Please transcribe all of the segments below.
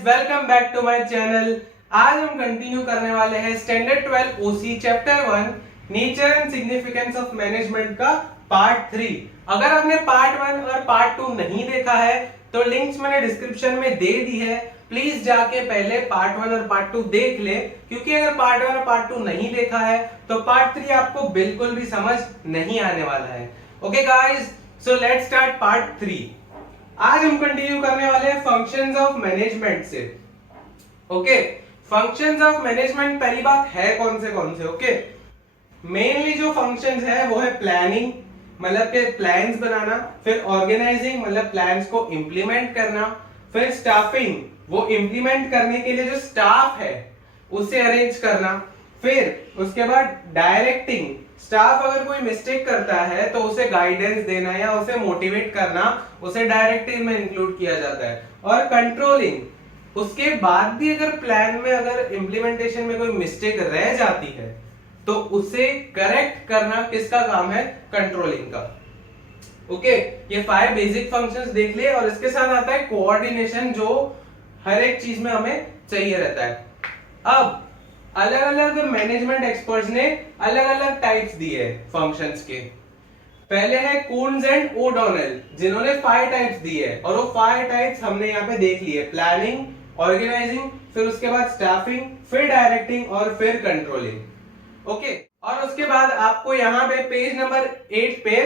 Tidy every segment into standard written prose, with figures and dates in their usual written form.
Welcome back to my channel. आज हम continue करने वाले हैं standard 12 OC chapter 1 nature and significance of management का पार्ट 3। अगर आपने पार्ट 1 और पार्ट 2 नहीं देखा है तो लिंक्स मैंने डिस्क्रिप्शन में दे दी है, प्लीज जाके पहले पार्ट 1 और पार्ट 2 देख ले, क्योंकि अगर पार्ट 1 और पार्ट 2 नहीं देखा है तो पार्ट 3 आपको बिल्कुल भी समझ नहीं आने वाला है। Okay guys, so let's start part 3। आज हम कंटिन्यू करने वाले हैं फंक्शंस ऑफ मैनेजमेंट से। ओके, फंक्शंस ऑफ मैनेजमेंट पहली बात है कौन से ओके, मेनली जो फंक्शंस है वो है प्लानिंग, मतलब के प्लान्स बनाना, फिर ऑर्गेनाइजिंग मतलब प्लान्स को इंप्लीमेंट करना, फिर स्टाफिंग वो इंप्लीमेंट करने के लिए जो स्टाफ है उसे अरेंज करना, फिर उसके बाद डायरेक्टिंग, स्टाफ अगर कोई मिस्टेक करता है तो उसे गाइडेंस देना या उसे मोटिवेट करना, उसे डायरेक्टिव में इंक्लूड किया जाता है, और कंट्रोलिंग, उसके बाद भी अगर प्लान में अगर इंप्लीमेंटेशन में कोई मिस्टेक रह जाती है तो उसे करेक्ट करना किसका काम है? कंट्रोलिंग का। ओके, ये 5 बेसिक फंक्शंस देख लिए, और इसके साथ आता है कोऑर्डिनेशन जो हर एक चीज में हमें चाहिए रहता है। अब अलग अलग मैनेजमेंट एक्सपर्ट्स ने अलग अलग टाइप्स दिए फंक्शंस के। पहले है कून्स एंड ओडोनेल जिन्होंने 5 टाइप्स दिए है, और वो 5 टाइप्स हमने यहाँ पे देख लिए, प्लानिंग, ऑर्गेनाइजिंग, फिर उसके बाद स्टाफिंग, फिर डायरेक्टिंग और फिर कंट्रोलिंग। ओके, और उसके बाद आपको यहाँ पे पेज नंबर 8 पे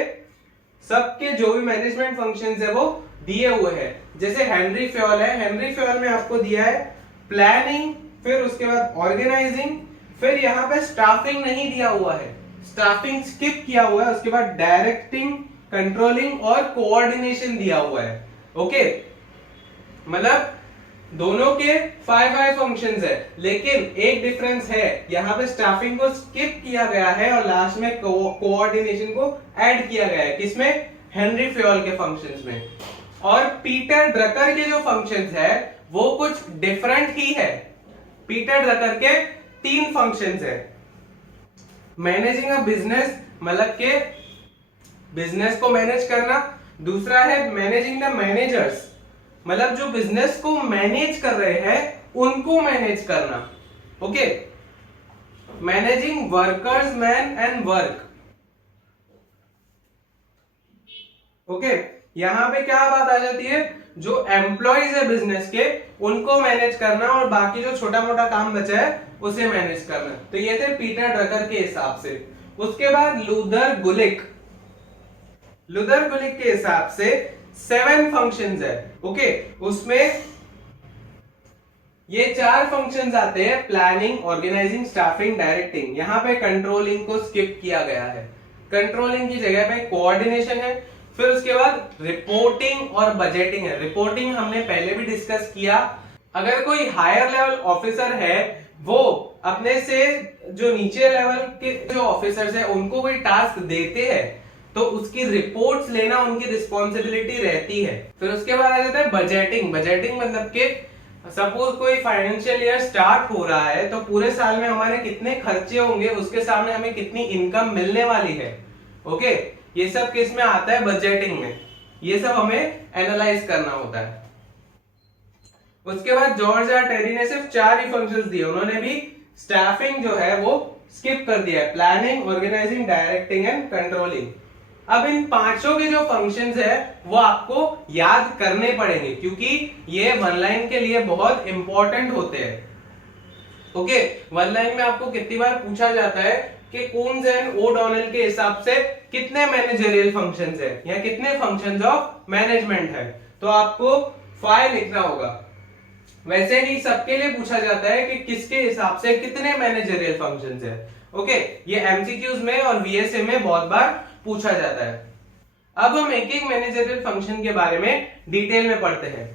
सबके जो भी मैनेजमेंट फंक्शंस है वो दिए हुए हैं। जैसे हेनरी फ्योल है, हेनरी फ्योल में आपको दिया है प्लानिंग, फिर उसके बाद ऑर्गेनाइजिंग, फिर यहाँ पे स्टाफिंग नहीं दिया हुआ है, स्टाफिंग स्किप किया हुआ है, उसके बाद डायरेक्टिंग, कंट्रोलिंग और कोऑर्डिनेशन दिया हुआ है। ओके, मतलब दोनों के 5 फंक्शंस है, लेकिन एक डिफरेंस है, यहाँ पे स्टाफिंग को स्किप किया गया है और लास्ट में कोऑर्डिनेशन को ऐड किया गया है। किसमें? हेनरी फ्योल के फंक्शंस में। और पीटर ड्रकर के जो फंक्शंस है वो कुछ डिफरेंट ही है। पीटर ड्रकर के 3 फंक्शंस है। मैनेजिंग अ बिजनेस, मतलब के बिजनेस को मैनेज करना, दूसरा है मैनेजिंग द मैनेजर्स, मतलब जो बिजनेस को मैनेज कर रहे हैं उनको मैनेज करना। Okay, managing workers man and work. Okay, यहां पे क्या बात आ जाती है, जो एम्प्लॉइज है बिजनेस के उनको मैनेज करना और बाकी जो छोटा मोटा काम बचा है उसे मैनेज करना। तो ये थे पीटर ड्रकर के हिसाब से। उसके बाद लूथर गुलिक के हिसाब से 7 फंक्शंस है। ओके, उसमें ये 4 फंक्शंस आते हैं, प्लानिंग, ऑर्गेनाइजिंग, स्टाफिंग, डायरेक्टिंग। यहाँ पे कंट्रोलिंग को स्किप किया गया है, कंट्रोलिंग की जगह पे कोऑर्डिनेशन है। फिर उसके बाद रिपोर्टिंग और बजटिंग है। रिपोर्टिंग हमने पहले भी डिस्कस किया। अगर कोई हायर लेवल ऑफिसर है वो अपने से जो नीचे लेवल के जो ऑफिसर्स है उनको कोई टास्क देते हैं तो उसकी रिपोर्ट्स लेना उनकी रिस्पॉन्सिबिलिटी रहती है। फिर उसके बाद आ जाता है बजटिंग। बजटिंग मतलब कि सपोज कोई फाइनेंशियल ईयर स्टार्ट हो रहा है तो पूरे साल में हमारे कितने खर्चे होंगे, उसके सामने हमें कितनी इनकम मिलने वाली है। ओके, ये सब किस में आता है? बजटिंग में। ये सब हमें एनालाइज करना होता है। उसके बाद जॉर्ज आर टेरी ने सिर्फ 4 ही फंक्शंस दिए, उन्होंने भी स्टाफिंग जो है वो स्किप कर दिया है, planning, organising, directing and controlling. अब इन 5 के जो फंक्शंस है वो आपको याद करने पड़ेंगे क्योंकि ये वन लाइन के लिए बहुत इंपॉर्टेंट होते हैं। ओके, वन लाइन में आपको कितनी बार पूछा जाता है कि कून्स एंड ओडोनेल के हिसाब से कितने मैनेजरियल फंक्शंस है या कितने फंक्शंस ऑफ मैनेजमेंट है, तो आपको 5 लिखना होगा। वैसे ही सबके लिए पूछा जाता है कि किसके हिसाब से कितने मैनेजरियल फंक्शंस है। ओके, ये एमसीक्यूज में और वीएसए में बहुत बार पूछा जाता है। अब हम एक एक मैनेजरियल फंक्शन के बारे में डिटेल में पढ़ते हैं।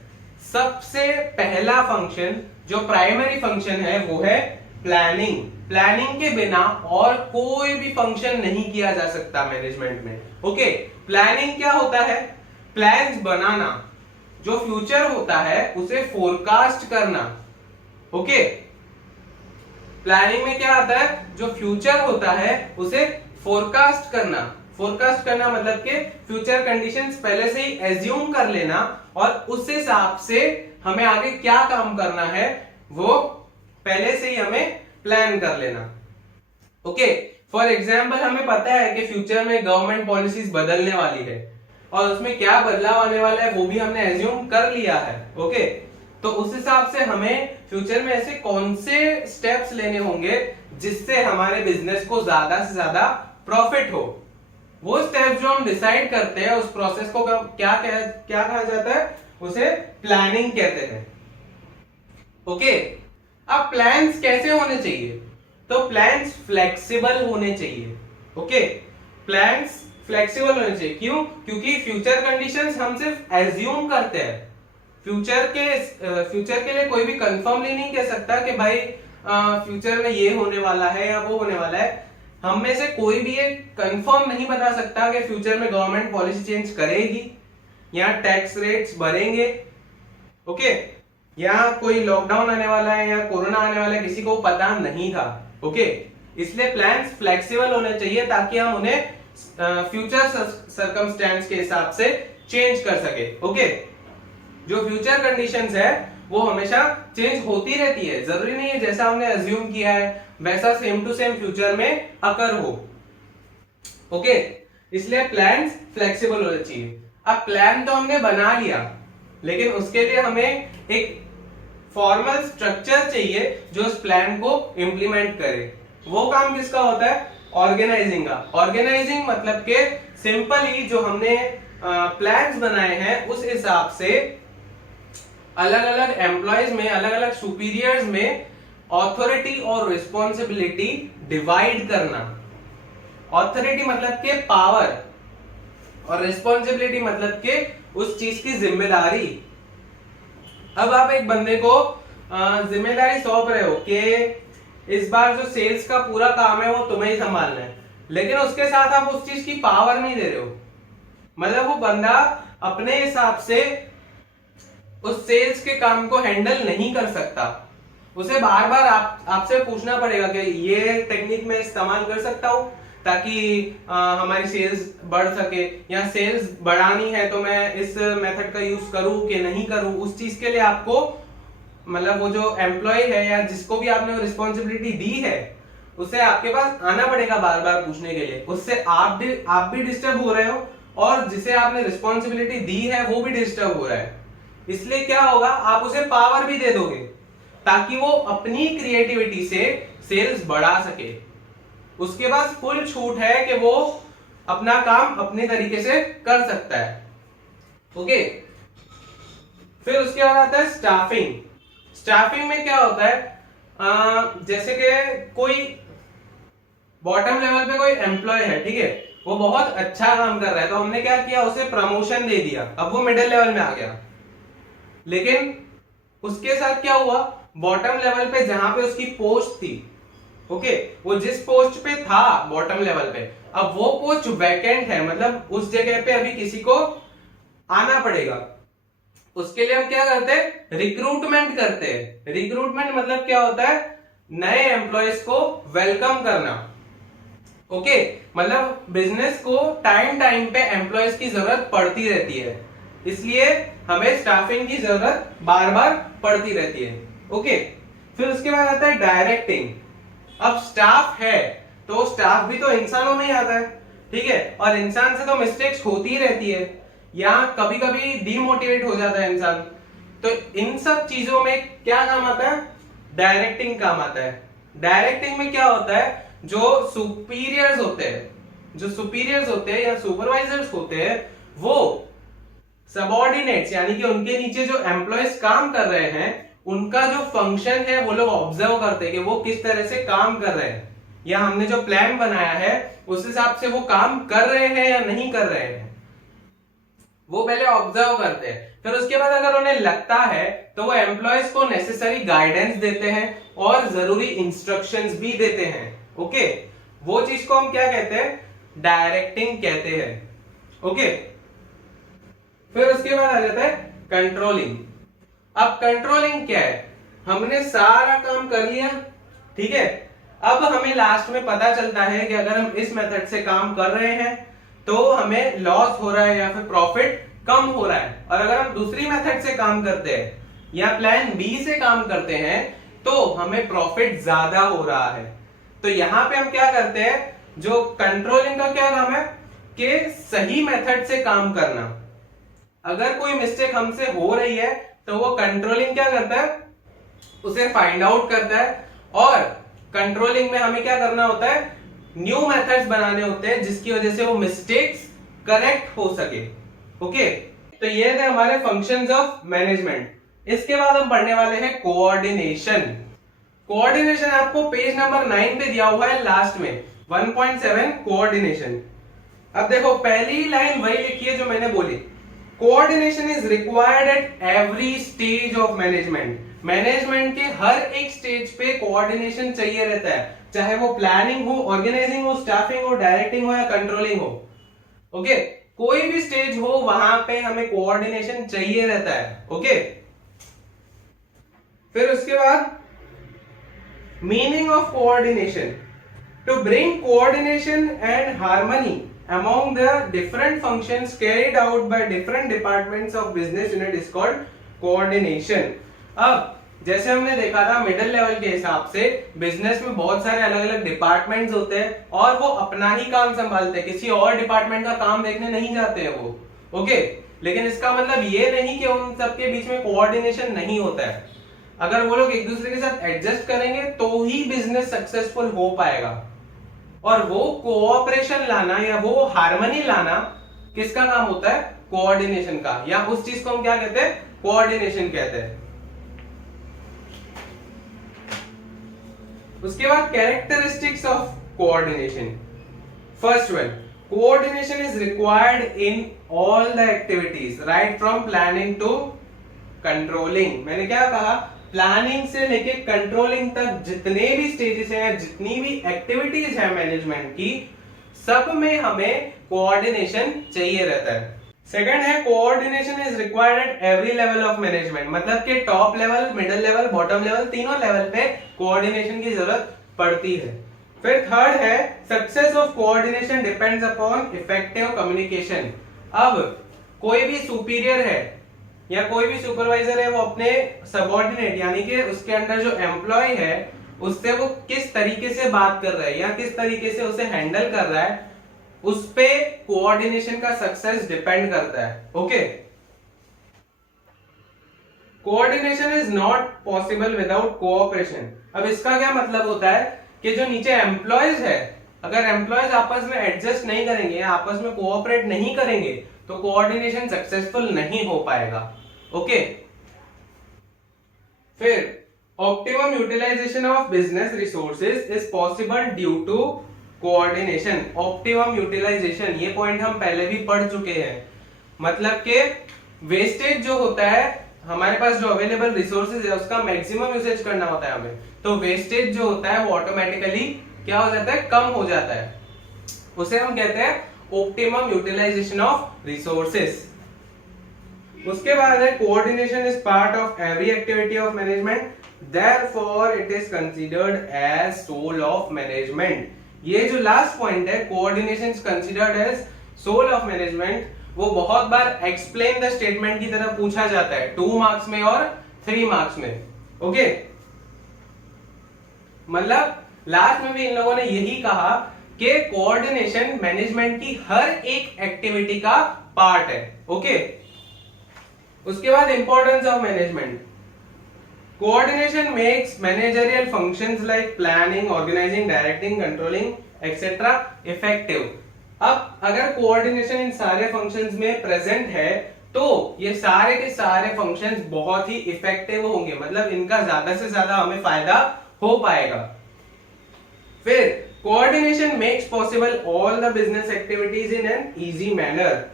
सबसे पहला फंक्शन जो प्राइमरी फंक्शन है वो है प्लानिंग। प्लानिंग के बिना और कोई भी फंक्शन नहीं किया जा सकता मैनेजमेंट में। ओके, प्लानिंग क्या होता है? प्लान्स बनाना, जो फ्यूचर होता है उसे फोरकास्ट करना। ओके, प्लानिंग में क्या आता है? जो फ्यूचर होता है उसे फोरकास्ट करना। फोरकास्ट करना मतलब कि फ्यूचर कंडीशंस पहले से ही एज्यूम कर लेना और उस हिसाब से हमें आगे क्या काम करना है वो पहले से ही हमें प्लान कर लेना। ओके, फॉर एग्जाम्पल हमें पता है कि फ्यूचर में गवर्नमेंट पॉलिसीज बदलने वाली है और उसमें क्या बदलाव आने वाला है वो भी हमने एज्यूम कर लिया है। ओके, तो उस हिसाब से हमें फ्यूचर में ऐसे कौन से स्टेप्स लेने होंगे जिससे हमारे बिजनेस को ज्यादा से ज्यादा प्रॉफिट हो, वो स्टेप्स जो हम डिसाइड करते हैं उस प्रोसेस को क्या कहा जाता है, उसे प्लानिंग कहते हैं। ओके, अब प्लान्स कैसे होने चाहिए, तो प्लान्स फ्लेक्सिबल होने चाहिए। ओके, प्लान्स फ्लेक्सिबल होने चाहिए, क्यों? क्योंकि फ्यूचर कंडीशंस हम सिर्फ एज्यूम करते हैं, फ्यूचर के लिए कोई भी कंफर्मली नहीं कह सकता कि भाई फ्यूचर में ये होने वाला है या वो होने वाला है। हम में से कोई भी ये कंफर्म नहीं बता सकता कि फ्यूचर में गवर्नमेंट पॉलिसी चेंज करेगी या टैक्स रेट्स बढ़ेंगे। ओके, या कोई लॉकडाउन आने वाला है या कोरोना आने वाला है, किसी को पता नहीं था। ओके, इसलिए प्लान्स फ्लेक्सिबल होने चाहिए ताकि हम उन्हें फ्यूचर सर्कमस्टेंस के हिसाब से चेंज कर सके। ओके, जो फ्यूचर कंडीशंस है वो हमेशा चेंज होती रहती है, जरूरी नहीं है जैसा हमने अज्यूम किया है वैसा सेम टू सेम फ्यूचर में अकर हो। ओके, इसलिए प्लान्स फ्लेक्सिबल होने चाहिए। अब प्लान तो हमने बना लिया, लेकिन उसके लिए हमें एक फॉर्मल स्ट्रक्चर चाहिए जो उस प्लान को इंप्लीमेंट करे। वो काम किसका होता है? ऑर्गेनाइजिंग का। ऑर्गेनाइजिंग मतलब के सिंपली जो हमने प्लान्स बनाए हैं उस हिसाब से अलग अलग एम्प्लॉयज में, अलग अलग सुपीरियर्स में ऑथोरिटी और रिस्पॉन्सिबिलिटी डिवाइड करना। ऑथोरिटी मतलब के पावर और रिस्पॉन्सिबिलिटी मतलब के उस चीज की जिम्मेदारी। अब आप एक बंदे को जिम्मेदारी सौंप रहे हो कि इस बार जो सेल्स का पूरा काम है वो तुम्हें ही संभालना है, लेकिन उसके साथ आप उस चीज की पावर नहीं दे रहे हो। मतलब वो बंदा अपने हिसाब से उस सेल्स के काम को हैंडल नहीं कर सकता। उसे बार बार आपसे पूछना पड़ेगा कि ये टेक्निक मैं इस्तेमाल कर सकता हूं ताकि हमारी सेल्स बढ़ सके, या सेल्स बढ़ानी है तो मैं इस मेथड का यूज करूं कि नहीं करूं। उस चीज के लिए आपको मतलब वो जो एम्प्लॉय है या जिसको भी आपने वो रिस्पॉन्सिबिलिटी दी है उसे आपके पास आना पड़ेगा बार बार पूछने के लिए। उससे आप भी डिस्टर्ब हो रहे हो और जिसे आपने रिस्पॉन्सिबिलिटी दी है वो भी डिस्टर्ब हो रहा है। इसलिए क्या होगा, आप उसे पावर भी दे दोगे ताकि वो अपनी क्रिएटिविटी से सेल्स बढ़ा सके। उसके पास फुल छूट है कि वो अपना काम अपने तरीके से कर सकता है। ओके, फिर उसके बाद आता है स्टाफिंग। स्टाफिंग में क्या होता है, जैसे कि कोई बॉटम लेवल पे कोई एम्प्लॉय है, ठीक है, वो बहुत अच्छा काम कर रहा है तो हमने क्या किया, उसे प्रमोशन दे दिया, अब वो मिडिल लेवल में आ गया। लेकिन उसके साथ क्या हुआ, बॉटम लेवल पे जहां पे उसकी पोस्ट थी, ओके, वो जिस पोस्ट पे था बॉटम लेवल पे, अब वो पोस्ट वैकेंट है, मतलब उस जगह पे अभी किसी को आना पड़ेगा। उसके लिए हम क्या करते हैं, रिक्रूटमेंट करते हैं। रिक्रूटमेंट मतलब क्या होता है, नए एम्प्लॉयज को वेलकम करना। ओके, मतलब बिजनेस को टाइम टाइम पे एम्प्लॉयज की जरूरत पड़ती रहती है, इसलिए हमें स्टाफिंग की जरूरत बार बार पड़ती रहती है। ओके, फिर उसके बाद आता है डायरेक्टिंग। अब स्टाफ है तो स्टाफ भी तो इंसानों में ही आता है, ठीक है, और इंसान से तो मिस्टेक्स होती ही रहती है, या कभी कभी डीमोटिवेट हो जाता है इंसान। तो इन सब चीजों में क्या काम आता है, डायरेक्टिंग काम आता है। डायरेक्टिंग में क्या होता है, जो सुपीरियर्स होते हैं या सुपरवाइजर्स होते हैं, वो सबऑर्डिनेट्स यानी कि उनके नीचे जो एम्प्लॉयज काम कर रहे हैं उनका जो फंक्शन है वो लोग ऑब्जर्व करते हैं कि वो किस तरह से काम कर रहे हैं, या हमने जो प्लान बनाया है उस हिसाब से वो काम कर रहे हैं या नहीं कर रहे हैं, वो पहले ऑब्जर्व करते हैं। फिर उसके बाद अगर उन्हें लगता है तो वो एम्प्लॉयज को नेसेसरी गाइडेंस देते हैं और जरूरी इंस्ट्रक्शंस भी देते हैं। ओके, वो चीज को हम क्या कहते हैं, डायरेक्टिंग कहते हैं। ओके, फिर उसके बाद आ जाता है कंट्रोलिंग। अब कंट्रोलिंग क्या है, हमने सारा काम कर लिया, ठीक है, अब हमें लास्ट में पता चलता है कि अगर हम इस मेथड से काम कर रहे हैं तो हमें लॉस हो रहा है या फिर प्रॉफिट कम हो रहा है, और अगर हम दूसरी मेथड से काम करते हैं या प्लान बी से काम करते हैं तो हमें प्रॉफिट ज्यादा हो रहा है। तो यहां पे हम क्या करते हैं, जो कंट्रोलिंग का क्या काम है कि सही मेथड से काम करना। अगर कोई मिस्टेक हमसे हो रही है तो वो कंट्रोलिंग क्या करता है, उसे फाइंड आउट करता है, और कंट्रोलिंग में हमें क्या करना होता है, न्यू मेथड्स बनाने होते हैं जिसकी वजह से वो मिस्टेक्स करेक्ट हो सके। ओके, तो ये थे हमारे फंक्शंस ऑफ मैनेजमेंट। इसके बाद हम पढ़ने वाले हैं कोऑर्डिनेशन। कोऑर्डिनेशन आपको पेज नंबर 9 पे दिया हुआ है लास्ट में, 1.7 कोऑर्डिनेशन। अब देखो पहली लाइन वही लिखी है जो मैंने बोली, coordination is required at every stage of management. Management के हर एक स्टेज पे कोऑर्डिनेशन चाहिए रहता है, चाहे वो प्लानिंग हो, ऑर्गेनाइजिंग हो, स्टाफिंग हो, डायरेक्टिंग हो या कंट्रोलिंग हो। ओके, कोई भी स्टेज हो वहां पे हमें कोऑर्डिनेशन चाहिए रहता है। ओके, फिर उसके बाद meaning of coordination, to bring coordination and harmony among the different functions carried out by different departments of business unit is called coordination। अब जैसे हमने देखा था मिडिल लेवल के हिसाब से बिजनेस में बहुत सारे अलग अलग डिपार्टमेंट्स होते हैं और वो अपना ही काम संभालते हैं, किसी और डिपार्टमेंट का काम देखने नहीं जाते हैं वो। ओके, लेकिन इसका मतलब ये नहीं कि उन सबके बीच में कोऑर्डिनेशन नहीं होता है। अगर वो लोग एक दूसरे के साथ एडजस्ट करेंगे तो ही बिजनेस सक्सेसफुल हो पाएगा। और वो कोऑपरेशन लाना या वो हार्मनी लाना किसका काम होता है, कोऑर्डिनेशन का, या उस चीज को हम क्या कहते हैं, कोऑर्डिनेशन कहते हैं। उसके बाद characteristics of coordination. First one, coordination is required in all the activities right from planning to controlling. मैंने क्या कहा, प्लानिंग से लेके कंट्रोलिंग तक जितने भी स्टेजेस हैं, जितनी भी एक्टिविटीज है मैनेजमेंट की, सब में हमें कोऑर्डिनेशन चाहिए रहता है। सेकंड है, coordination is required at every level of management, मतलब कि top level, middle level, bottom level, तीनों लेवल पे कोऑर्डिनेशन की जरूरत पड़ती है। फिर थर्ड है, success of coordination depends upon effective communication. अब कोई भी सुपीरियर है या कोई भी सुपरवाइजर है, वो अपने सबऑर्डिनेट यानी कि उसके अंडर जो एम्प्लॉय है उससे वो किस तरीके से बात कर रहा है या किस तरीके से उसे हैंडल कर रहा है, उस पे कोऑर्डिनेशन का सक्सेस डिपेंड करता है। Okay, coordination is not possible without cooperation. अब इसका क्या मतलब होता है कि जो नीचे एम्प्लॉयज है, अगर एम्प्लॉयज आपस में एडजस्ट नहीं करेंगे, आपस में कोऑपरेट नहीं करेंगे तो कोऑर्डिनेशन सक्सेसफुल नहीं हो पाएगा। ओके, फिर optimum utilisation of business resources is possible due to coordination. Optimum utilisation, ये पॉइंट हम पहले भी पढ़ चुके हैं, मतलब कि वेस्टेज जो होता है, हमारे पास जो अवेलेबल रिसोर्सेज है उसका मैक्सिमम यूसेज करना होता है हमें, तो वेस्टेज जो होता है वो ऑटोमेटिकली क्या हो जाता है, कम हो जाता है। उसे हम कहते हैं ऑप्टिमम यूटिलाइजेशन ऑफ रिसोर्सेज। उसके बाद है, coordination is part of every activity of management, therefore it is considered as soul of management. ये जो लास्ट पॉइंट है, coordination is considered as soul of management, वो बहुत बार एक्सप्लेन द स्टेटमेंट की तरह पूछा जाता है 2 मार्क्स में और 3 मार्क्स में। ओके, मतलब लास्ट में भी इन लोगों ने यही कहा कि कोऑर्डिनेशन मैनेजमेंट की हर एक एक्टिविटी का पार्ट है। ओके, उसके बाद importance of management. Coordination makes managerial functions like planning, organising, directing, controlling et cetera effective. अब अगर कोऑर्डिनेशन इन सारे फंक्शंस में प्रेजेंट है तो ये सारे के सारे फंक्शंस बहुत ही इफेक्टिव होंगे, मतलब इनका ज्यादा से ज्यादा हमें फायदा हो पाएगा। फिर coordination makes possible all the business activities in an easy manner.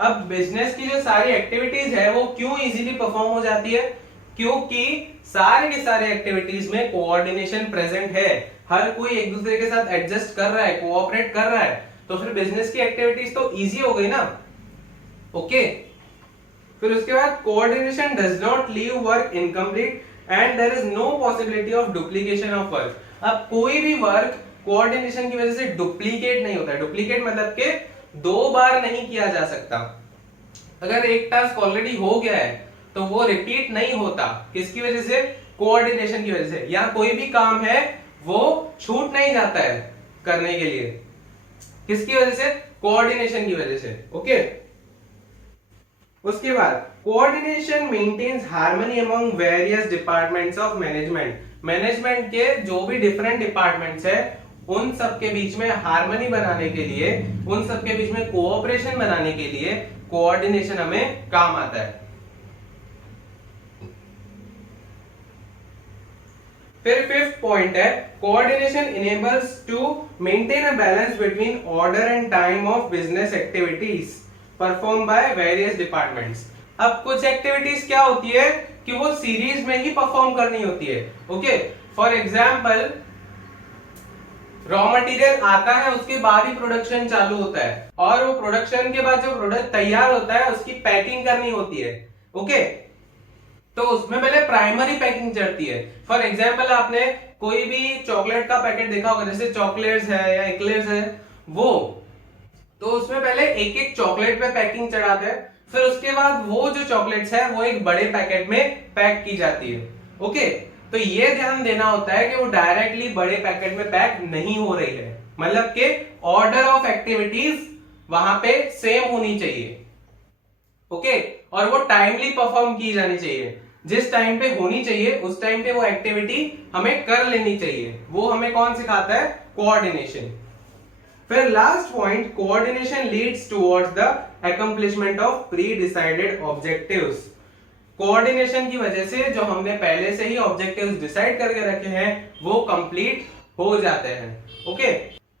अब बिजनेस की जो सारी एक्टिविटीज है वो क्यों इजीली परफॉर्म हो जाती है, क्योंकि सारे के सारे एक्टिविटीज में कोऑर्डिनेशन प्रेजेंट है, हर कोई एक दूसरे के साथ एडजस्ट कर रहा है, कोऑपरेट कर रहा है, तो फिर बिजनेस की एक्टिविटीज तो इजी हो गई ना। ओके, फिर उसके बाद coordination does not leave work incomplete and there is no possibility of duplication of work. अब कोई भी वर्क कोऑर्डिनेशन की वजह से डुप्लीकेट नहीं होता है। डुप्लीकेट मतलब कि 2 बार नहीं किया जा सकता। अगर एक टास्क ऑलरेडी हो गया है तो वो रिपीट नहीं होता। किसकी वजह से? कोऑर्डिनेशन की वजह से। या कोई भी काम है वो छूट नहीं जाता है करने के लिए। किसकी वजह से? कोऑर्डिनेशन की वजह से। ओके, उसके बाद coordination maintains harmony among various departments of management. Management के जो भी डिफरेंट डिपार्टमेंट्स है उन सब के बीच में हार्मनी बनाने के लिए, उन सब के बीच में कोऑपरेशन बनाने के लिए कोऑर्डिनेशन हमें काम आता है। फिर फिफ्थ पॉइंट है coordination enables to maintain a balance between order and time of business activities perform by various departments. अब कुछ एक्टिविटीज क्या होती है कि वो सीरीज में ही परफॉर्म करनी होती है। Okay, for example raw material आता है, उसके बाद ही प्रोडक्शन चालू होता है, और वो प्रोडक्शन के बाद जो प्रोडक्ट तैयार होता है उसकी पैकिंग करनी होती है। ओके, तो उसमें पहले प्राइमरी पैकिंग चढ़ती है। फॉर एग्जांपल आपने कोई भी चॉकलेट का पैकेट देखा होगा, जैसे चॉकलेट्स है या एक्लेयर्स है, वो तो उसमें पहले एक एक चॉकलेट पे पैकिंग चढ़ाते हैं, फिर उसके बाद वो जो चॉकलेट्स है वो एक बड़े पैकेट में पैक की जाती है। ओके, तो ये ध्यान देना होता है कि वो डायरेक्टली बड़े पैकेट में पैक नहीं हो रही है, मतलब कि ऑर्डर ऑफ एक्टिविटीज वहां पे सेम होनी चाहिए। ओके, और वो टाइमली परफॉर्म की जानी चाहिए। जिस टाइम पे होनी चाहिए उस टाइम पे वो एक्टिविटी हमें कर लेनी चाहिए। वो हमें कौन सिखाता है? कोऑर्डिनेशन। फिर last point, coordination leads towards the accomplishment of pre decided objectives. Coordination की वजह से जो हमने पहले से ही ऑब्जेक्टिव्स डिसाइड करके रखे हैं वो कंप्लीट हो जाते हैं। Okay,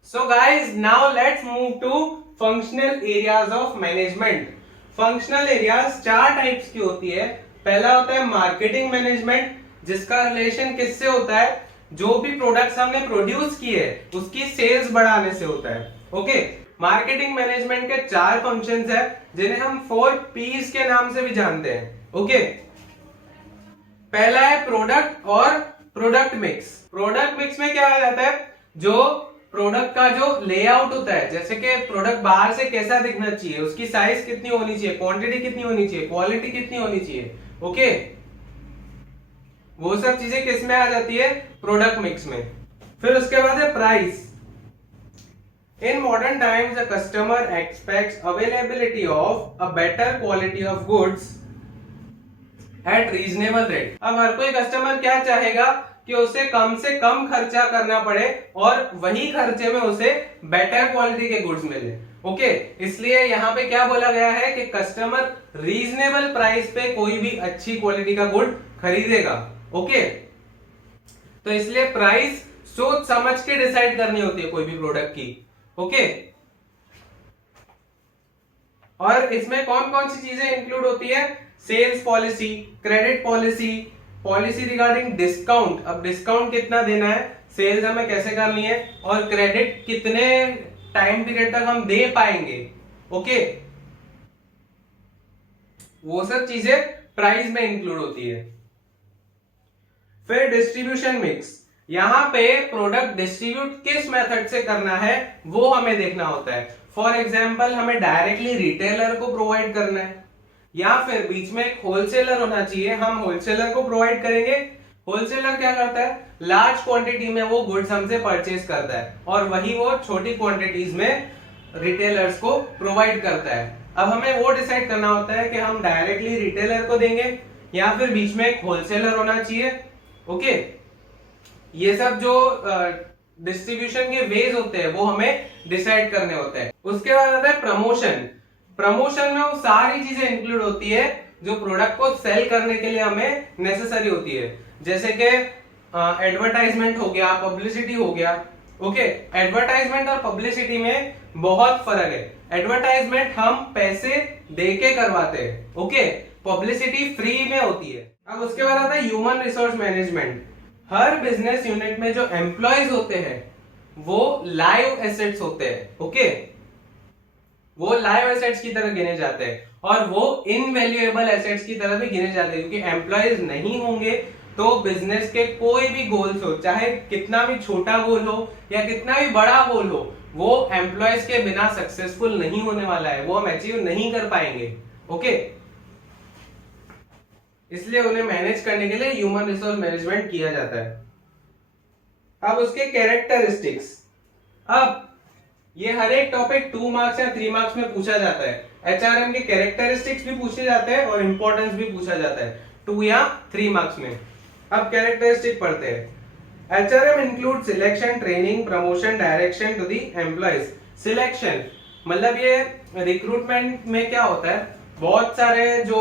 so guys now let's move to functional areas of management. Functional areas चार टाइप्स की होती है। पहला होता है मार्केटिंग मैनेजमेंट, जिसका रिलेशन किससे होता है? जो भी प्रोडक्ट्स हमने प्रोड्यूस किए उसकी सेल्स बढ़ाने से होता है। ओके, मार्केटिंग मैनेजमेंट के चार फंक्शंस है जिन्हें हम 4 P's के नाम से भी जानते हैं। ओके, पहला है प्रोडक्ट और प्रोडक्ट मिक्स। प्रोडक्ट मिक्स में क्या आ जाता है? जो प्रोडक्ट का जो लेआउट होता है, जैसे कि प्रोडक्ट बाहर से कैसा दिखना चाहिए, उसकी साइज कितनी होनी चाहिए, क्वांटिटी कितनी होनी चाहिए, क्वालिटी कितनी होनी चाहिए। ओके, वो सब चीजें किस में आ जाती है? प्रोडक्ट मिक्स में। फिर उसके बाद है price. In modern times the customer aspects availability of a better quality of goods at reasonable rate. अब हर कोई कस्टमर क्या चाहेगा कि उसे कम से कम खर्चा करना पड़े और वही खर्चे में उसे बेटर क्वालिटी के गुड्स मिले। ओके, इसलिए यहाँ पे क्या बोला गया है कि कस्टमर रीजनेबल प्राइस पे कोई भी अच्छी क्वालिटी का गुड खरीदेगा। ओके, तो इसलिए प्राइस सोच समझ के डिसाइड करनी होती है कोई भी प्रोडक्ट की। ओके, और इसमें कौन कौन सी चीजें इंक्लूड होती है? Sales policy, credit policy, policy regarding discount. अब डिस्काउंट कितना देना है, सेल्स हमें कैसे करनी है, और क्रेडिट कितने टाइम पीरियड तक हम दे पाएंगे। ओके, वो सब चीजें प्राइस में इंक्लूड होती है। फिर डिस्ट्रीब्यूशन मिक्स, यहां पे प्रोडक्ट डिस्ट्रीब्यूट किस मेथड से करना है वो हमें देखना होता है। फॉर एग्जांपल हमें डायरेक्टली रिटेलर को प्रोवाइड करना है, या फिर बीच में एक होलसेलर होना चाहिए, हम होलसेलर को प्रोवाइड करेंगे। होलसेलर क्या करता है? लार्ज क्वांटिटी में वो गुड्स हमसे परचेज करता है और वही वो छोटी क्वांटिटीज में रिटेलर्स को प्रोवाइड करता है। अब हमें वो डिसाइड करना होता है कि हम डायरेक्टली रिटेलर को देंगे या फिर बीच में एक होलसेलर होना चाहिए। ओके, ये सब जो डिस्ट्रीब्यूशन के वेज होते हैं वो हमें डिसाइड करने होते हैं। उसके बाद आता है प्रमोशन। प्रमोशन में वो सारी चीजें इंक्लूड होती है जो प्रोडक्ट को सेल करने के लिए हमें नेसेसरी होती है, जैसे कि एडवर्टाइजमेंट हो गया, पब्लिसिटी हो गया। ओके, एडवर्टाइजमेंट और पब्लिसिटी में बहुत फर्क है। एडवर्टाइजमेंट हम पैसे देके करवाते हैं। ओके, पब्लिसिटी फ्री में होती है। अब उसके बाद आता है ह्यूमन रिसोर्स मैनेजमेंट। हर बिजनेस यूनिट में जो एम्प्लॉयज होते हैं वो लाइव एसेट्स होते हैं। ओके, वो लाइव एसेट्स की तरह गिने जाते हैं और वो इनवैल्यूएबल एसेट्स की तरह भी गिने जाते हैं, क्योंकि एम्प्लॉयज नहीं होंगे तो बिजनेस के कोई भी गोल्स हो, चाहे कितना भी छोटा गोल हो या कितना भी बड़ा गोल हो, वो एम्प्लॉयज के बिना सक्सेसफुल नहीं होने वाला है, वो हम अचीव नहीं कर पाएंगे। ओके, इसलिए उन्हें मैनेज करने के लिए ह्यूमन रिसोर्स मैनेजमेंट किया जाता है। अब उसके कैरेक्टरिस्टिक्स, अब ये हर एक टॉपिक 2 मार्क्स या 3 मार्क्स में पूछा जाता है। एचआरएम के कैरेक्टरिस्टिक्स भी पूछे जाते हैं और इंपॉर्टेंस भी पूछा जाता है 2 या 3 मार्क्स में। अब कैरेक्टरिस्टिक पढ़ते हैं। HRM include selection, training, promotion, direction to the employees. Selection मतलब ये रिक्रूटमेंट में क्या होता है, बहुत सारे जो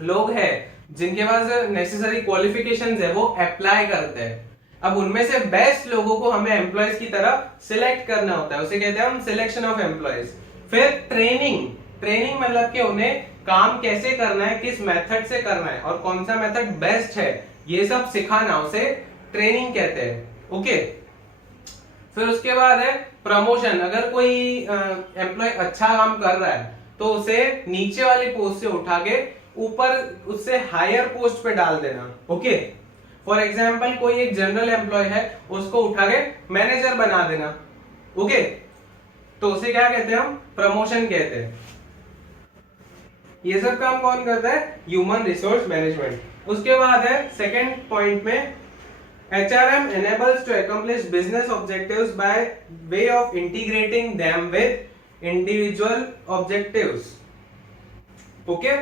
लोग हैं जिनके पास नेसेसरी क्वालिफिकेशंस है वो अप्लाई करते हैं। अब उनमें से बेस्ट लोगों को हमें एम्प्लॉयज की तरह सिलेक्ट करना होता है, उसे कहते हैं हम सिलेक्शन ऑफ एम्प्लॉयज। फिर ट्रेनिंग, ट्रेनिंग मतलब कि उन्हें काम कैसे करना है, किस मेथड से करना है और कौन सा मेथड बेस्ट है, ये सब सिखाना, उसे ट्रेनिंग कहते हैं। ओके, फिर उसके बाद है प्रमोशन। अगर कोई एम्प्लॉय अच्छा काम कर रहा है तो उसे नीचे वाली पोस्ट से उठा के ऊपर उससे हायर पोस्ट पे डाल देना। ओके, फॉर एग्जाम्पल कोई एक जनरल एम्प्लॉय है, उसको उठा के मैनेजर बना देना। ओके, तो उसे क्या कहते हैं हम, प्रमोशन कहते हैं। ये सब काम कौन करता है, ह्यूमन रिसोर्स मैनेजमेंट। उसके बाद है सेकेंड पॉइंट में, HRM enables to accomplish business objectives by way of integrating them with individual objectives. Okay,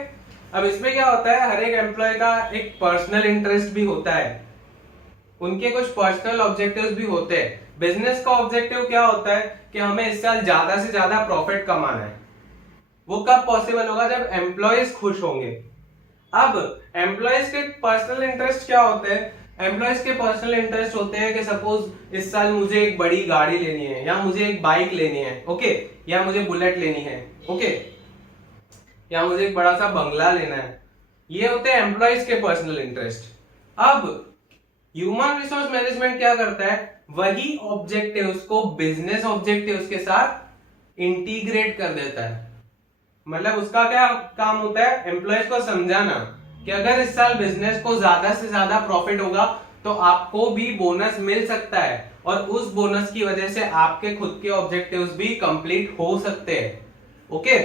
अब इसमें क्या होता है, हर एक एम्प्लॉय का एक पर्सनल इंटरेस्ट भी होता है, उनके कुछ पर्सनल ऑब्जेक्टिव्स भी होते हैं। बिजनेस का ऑब्जेक्टिव क्या होता है कि हमें इस साल ज्यादा से ज्यादा प्रॉफिट कमाना है। वो कब पॉसिबल होगा, जब एम्प्लॉयज खुश होंगे। अब एम्प्लॉयज के पर्सनल इंटरेस्ट क्या होते हैं, एम्प्लॉयज के पर्सनल इंटरेस्ट होते हैं कि सपोज इस साल मुझे एक बड़ी गाड़ी लेनी है, या मुझे एक बाइक लेनी है, ओके, या मुझे बुलेट लेनी है, ओके, या मुझे एक बड़ा सा बंगला लेना है। ये होते हैं एम्प्लॉयज के पर्सनल इंटरेस्ट। अब ह्यूमन रिसोर्स मैनेजमेंट क्या करता है, वही ऑब्जेक्टिव्स को बिजनेस ऑब्जेक्टिव्स के साथ इंटीग्रेट कर देता है। मतलब उसका क्या काम होता है, एम्प्लॉयज को समझाना कि अगर इस साल बिजनेस को ज्यादा से ज्यादा प्रॉफिट होगा तो आपको भी बोनस मिल सकता है, और उस बोनस की वजह से आपके खुद के ऑब्जेक्टिव्स भी कंप्लीट हो सकते हैं। ओके,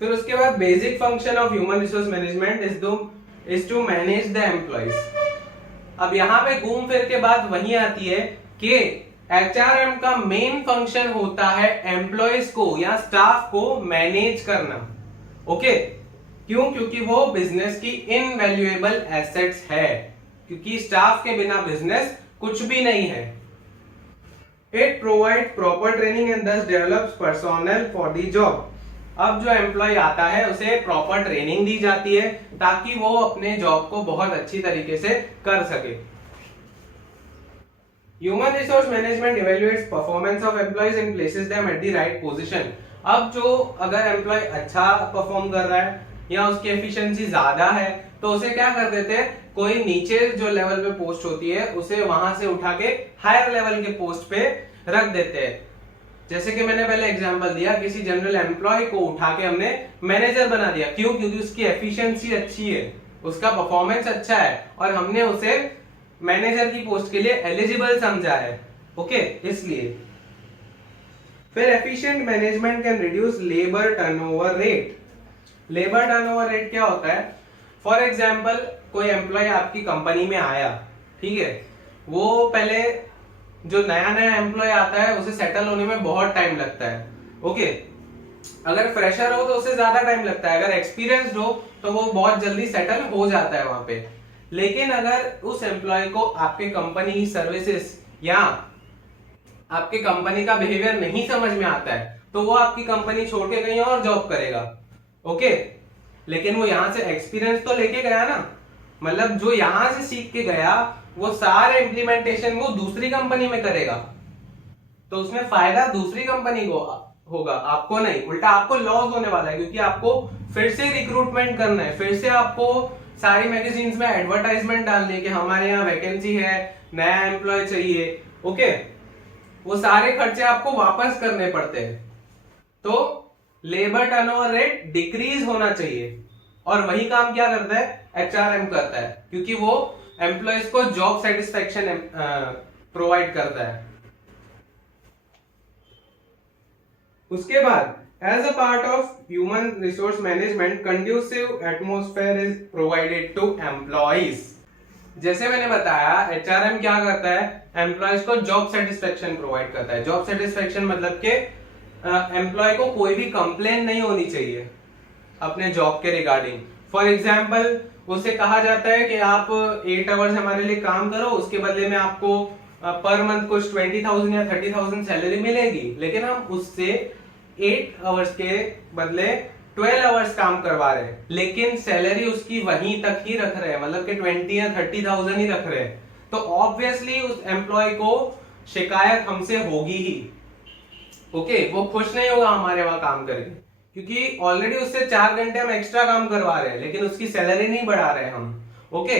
फिर उसके बाद basic function of human resource management is to manage the employees. अब यहां पे घूम फिर के बात वही आती है कि एचआरएम का मेन फंक्शन होता है एम्प्लॉयज को या स्टाफ को मैनेज करना। ओके, क्यों, क्योंकि वो बिजनेस की इनवैल्यूएबल एसेट्स है, क्योंकि स्टाफ के बिना बिजनेस कुछ भी नहीं है। It provide proper training and thus develops personnel for the job. अब जो एम्प्लॉय आता है उसे प्रॉपर ट्रेनिंग दी जाती है ताकि वो अपने जॉब को बहुत अच्छी तरीके से कर सके। Human resource management evaluates performance of employees and places them at the right position. अब जो अगर एम्प्लॉय अच्छा परफॉर्म कर रहा है या उसकी एफिशिएंसी ज्यादा है तो उसे क्या कर देते हैं, कोई नीचे जो लेवल पे पोस्ट होती है उसे वहां से उठा के हायर लेवल के पोस्ट पे रख देते हैं। जैसे कि मैंने पहले एग्जांपल दिया, किसी जनरल एम्प्लॉय को उठा के हमने मैनेजर बना दिया। क्यों, क्योंकि उसकी एफिशिएंसी अच्छी है, उसका परफॉर्मेंस अच्छा है और हमने उसे मैनेजर की पोस्ट के लिए एलिजिबल समझा है। ओके, इसलिए फिर efficient management can reduce labour turnover rate. Labour turnover rate क्या होता है, फॉर एग्जांपल कोई एम्प्लॉय आपकी कंपनी में आया, ठीक है, वो पहले जो नया नया एम्प्लॉय आता है उसे सेटल होने में बहुत टाइम लगता है। ओके, अगर फ्रेशर हो तो उसे ज्यादा टाइम लगता है, अगर एक्सपीरियंस्ड हो तो वो बहुत जल्दी सेटल हो जाता है वहां पे। लेकिन अगर उस एम्प्लॉय को आपके कंपनी की सर्विसेज या आपके कंपनी का बिहेवियर नहीं समझ में आता है तो वो आपकी कंपनी छोड़ के कहीं और जॉब करेगा। ओके, लेकिन वो यहां से एक्सपीरियंस तो लेके गया ना, मतलब जो यहां से सीख के गया वो सारे इंप्लीमेंटेशन वो दूसरी कंपनी में करेगा, तो उसमें फायदा दूसरी कंपनी को होगा, आपको नहीं। उल्टा आपको लॉस होने वाला है, क्योंकि आपको फिर से रिक्रूटमेंट करना है, फिर से आपको सारी मैगजीन्स में एडवर्टाइजमेंट डालनी है कि हमारे यहाँ वैकेंसी है, नया एम्प्लॉय चाहिए। ओके, वो सारे खर्चे आपको वापस करने पड़ते हैं। तो लेबर टर्नओवर रेट डिक्रीज होना चाहिए, और वही काम क्या करता है, एचआरएम करता है, क्योंकि वो एम्प्लॉयज को जॉब सेटिस्फैक्शन प्रोवाइड करता है। उसके बाद As a part of human resource management, conducive atmosphere is provided to employees. जैसे मैंने बताया HRM क्या करता है, एम्प्लॉयज को जॉब सेटिस्फेक्शन प्रोवाइड करता है. जॉब सेटिस्फेक्शन मतलब कि एम्प्लॉय को कोई भी कंप्लेन नहीं होनी चाहिए अपने जॉब के रिगार्डिंग. फॉर एग्जाम्पल उससे कहा जाता है कि आप 8 आवर्स हमारे लिए काम करो, उसके बदले में आपको पर मंथ कुछ 20,000 या 30,000 सैलरी मिलेगी, लेकिन हम उससे 8 आवर्स के बदले 12 आवर्स काम करवा रहे हैं, लेकिन सैलरी उसकी वहीं तक ही रख रहे हैं, मतलब कि 20 या 30,000 ही रख रहे हैं. तो ऑब्वियसली उस एम्प्लॉय को शिकायत हमसे होगी ही. ओके, वो खुश नहीं होगा हमारे वहां काम करके, क्योंकि ऑलरेडी उससे 4 घंटे हम एक्स्ट्रा काम करवा रहे हैं, लेकिन उसकी सैलरी नहीं बढ़ा रहे हैं हम. Okay,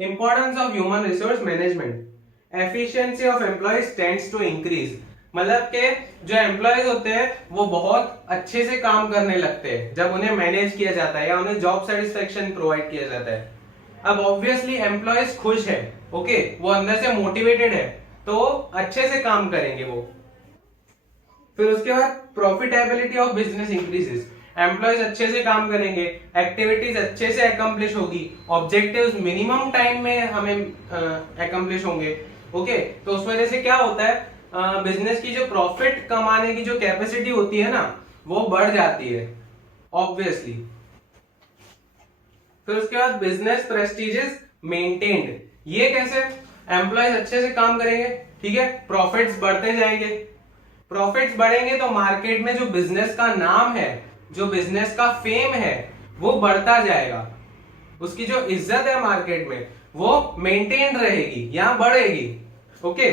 importance of human resource management. Efficiency of employees tends to increase. मतलब के जो एम्प्लॉयज होते हैं वो बहुत अच्छे से काम करने लगते हैं जब उन्हें मैनेज किया जाता है या उन्हें जॉब सेटिस्फेक्शन प्रोवाइड किया जाता है. अब ऑब्वियसली एम्प्लॉयज खुश है, ओके, वो अंदर से मोटिवेटेड है, तो अच्छे से काम करेंगे वो. फिर उसके बाद profitability of business increases. Employees अच्छे से काम करेंगे, एक्टिविटीज अच्छे से अकम्प्लिश होगी, ऑब्जेक्टिव्स मिनिमम टाइम में हमें अकम्प्लिश होंगे. ओके, तो उस वजह से क्या होता है, बिजनेस की जो प्रॉफिट कमाने की जो कैपेसिटी होती है ना, वो बढ़ जाती है ऑब्वियसली. फिर उसके बाद बिजनेस प्रेस्टीज इज मेंटेन्ड. ये कैसे, एम्प्लॉयज अच्छे से काम करेंगे, ठीक है, प्रॉफिट्स बढ़ते जाएंगे. प्रॉफिट्स बढ़ेंगे तो मार्केट में जो बिजनेस का नाम है, जो बिजनेस का फेम है, वो बढ़ता जाएगा. उसकी जो इज्जत है मार्केट में वो मेंटेन रहेगी या बढ़ेगी. ओके,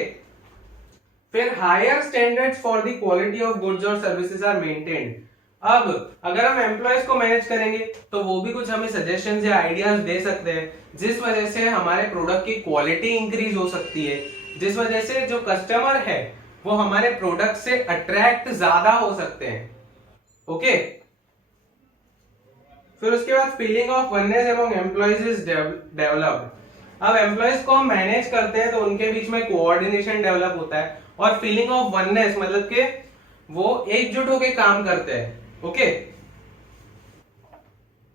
फिर higher standards for the quality of goods और सर्विसेज आर मेंटेन्ड. अब अगर हम एम्प्लॉयज को मैनेज करेंगे तो वो भी कुछ हमें सजेशंस या आइडियाज दे सकते हैं, जिस वजह से हमारे प्रोडक्ट की क्वालिटी इंक्रीज हो सकती है, जिस वजह से जो कस्टमर है वो हमारे प्रोडक्ट से अट्रैक्ट ज्यादा हो सकते हैं. ओके, फिर उसके बाद feeling of oneness among employees is developed. अब एम्प्लॉयज को हम मैनेज करते हैं तो उनके बीच में कोऑर्डिनेशन डेवलप होता है, और फीलिंग ऑफ वननेस मतलब कि वो एकजुट होकर काम करते हैं. ओके,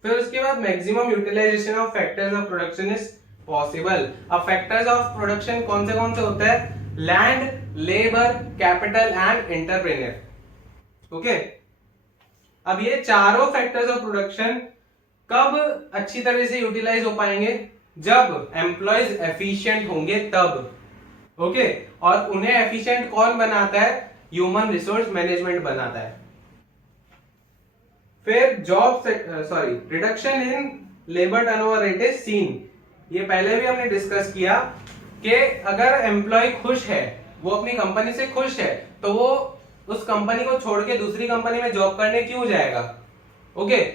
फिर उसके बाद maximum utilisation of factors of production is possible. अब फैक्टर्स ऑफ प्रोडक्शन कौन से होते हैं, land, labour, capital and entrepreneur. Okay, अब ये चारों फैक्टर्स ऑफ प्रोडक्शन कब अच्छी तरह से यूटिलाइज हो पाएंगे, जब एम्प्लॉयज एफिशिएंट होंगे तब. ओके, और उन्हें एफिशिएंट कौन बनाता है, ह्यूमन रिसोर्स मैनेजमेंट बनाता है. फिर job reduction in labour turnover rate is seen. ये पहले भी हमने डिस्कस किया कि अगर एम्प्लॉय खुश है, वो अपनी कंपनी से खुश है, तो वो उस कंपनी को छोड़ के दूसरी कंपनी में जॉब करने क्यों जाएगा. ओके,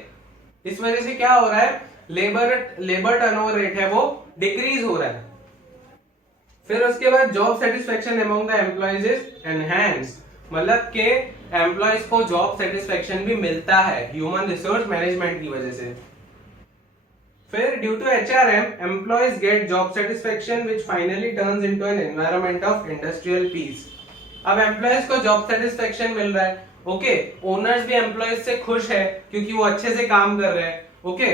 इस वजह से क्या हो रहा है, लेबर टर्नओवर रेट है वो डिक्रीज हो रहा है. फिर उसके बाद job satisfaction among the employees is enhanced. मतलब के एम्प्लॉयज को जॉब सेटिस्फेक्शन भी मिलता है ह्यूमन रिसोर्स मैनेजमेंट की वजह से. फिर due to HRM employees get job satisfaction which finally turns into an environment of industrial peace. अब एम्प्लॉयज को जॉब सेटिस्फेक्शन मिल रहा है. ओके, ओनर्स भी एम्प्लॉयज से खुश है क्योंकि वो अच्छे से काम कर रहे हैं. ओके,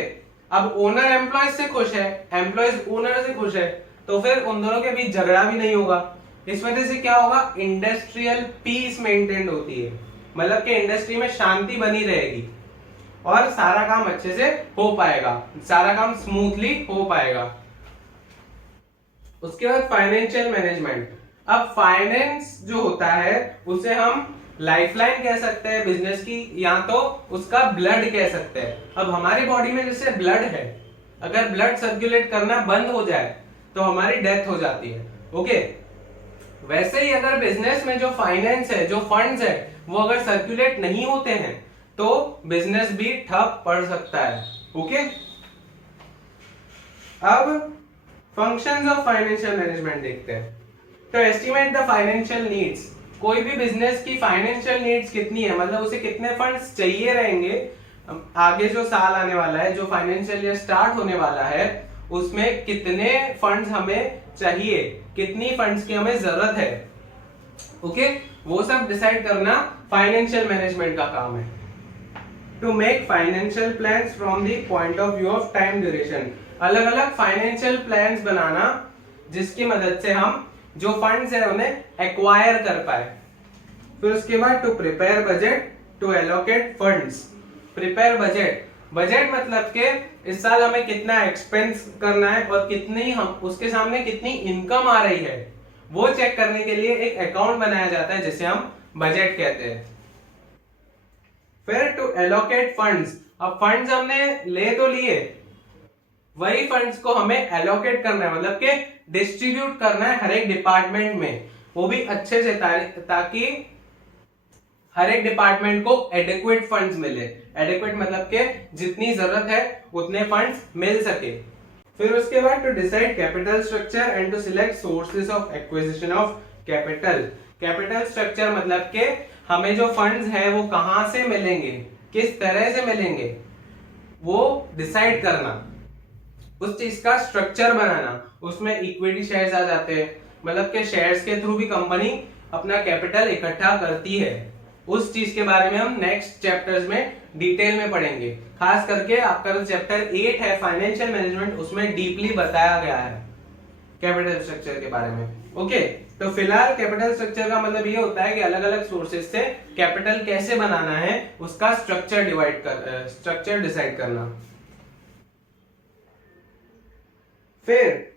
अब ओनर एम्प्लॉयज से खुश है, एम्प्लॉयज ओनर से खुश है, तो फिर उन दोनों के बीच झगड़ा भी नहीं होगा. इस वजह से क्या होगा, इंडस्ट्रियल पीस मेंटेन होती है, मतलब कि इंडस्ट्री में शांति बनी रहेगी और सारा काम अच्छे से हो पाएगा, सारा काम स्मूथली हो पाएगा. उसके बाद फाइनेंशियल मैनेजमेंट. अब फाइनेंस जो होता है उसे हम लाइफलाइन कह सकते हैं बिजनेस की, या तो उसका ब्लड कह सकते हैं. अब हमारी बॉडी में जैसे ब्लड है, अगर ब्लड सर्कुलेट करना बंद हो जाए तो हमारी डेथ हो जाती है. ओके, वैसे ही अगर बिजनेस में जो फाइनेंस है, जो फंड्स है, वो अगर सर्कुलेट नहीं होते हैं तो बिजनेस भी ठप पड़ सकता है. ओके, अब फंक्शंस ऑफ फाइनेंशियल मैनेजमेंट देखते हैं. तो एस्टिमेट द फाइनेंशियल नीड्स. कोई भी बिजनेस की फाइनेंशियल नीड्स कितनी है, मतलब उसे कितने फंड्स चाहिए रहेंगे आगे जो साल आने वाला है, जो फाइनेंशियल ईयर स्टार्ट होने वाला है, उसमें कितने फंड्स हमें चाहिए, कितनी फंड्स की हमें जरूरत है. ओके, वो सब डिसाइड करना फाइनेंशियल मैनेजमेंट का काम है। To make financial plans from the point of view of time duration, अलग अलग फाइनेंशियल प्लान्स बनाना जिसकी मदद से हम जो फंड्स है उन्हें एक्वायर कर पाए। फिर उसके बाद to prepare budget to allocate funds. Prepare budget, budget मतलब के इस साल हमें कितना एक्सपेंस करना है और कितनी हम उसके सामने कितनी इनकम आ रही है वो चेक करने के लिए एक अकाउंट बनाया जाता है जिसे हम बजट कहते हैं। फिर टू एलोकेट फंड्स, अब फंड्स हमने ले तो लिए, वही फंड्स को हमें एलोकेट करना है, मतलब कि डिस्ट्रीब्यूट करना है हर एक डिपार्टमेंट में, वो भी अच्छे से ताकि हर एक डिपार्टमेंट को एडिक्वेट फंड्स मिले। एडिक्वेट मतलब के जितनी जरूरत है उतने फंड्स मिल सके। फिर उसके बाद to decide capital structure and to select sources of acquisition of capital. Capital structure मतलब के हमें जो फंड्स है वो कहां से मिलेंगे, किस तरह से मिलेंगे, वो डिसाइड करना, उस चीज का स्ट्रक्चर बनाना। उसमें इक्विटी शेयर्स आ जाते हैं, मतलब के शेयर्स के थ्रू भी कंपनी अपना कैपिटल इकट्ठा करती है। उस चीज के बारे में हम नेक्स्ट चैप्टर्स में डिटेल में पढ़ेंगे। खास करके आपका जो चैप्टर 8 है फाइनेंशियल मैनेजमेंट, उसमें डीपली बताया गया है कैपिटल स्ट्रक्चर के बारे में। ओके, तो फिलहाल कैपिटल स्ट्रक्चर का मतलब ये होता है कि अलग अलग सोर्सेज से कैपिटल कैसे बनाना है उसका स्ट्रक्चर डिसाइड करना। फिर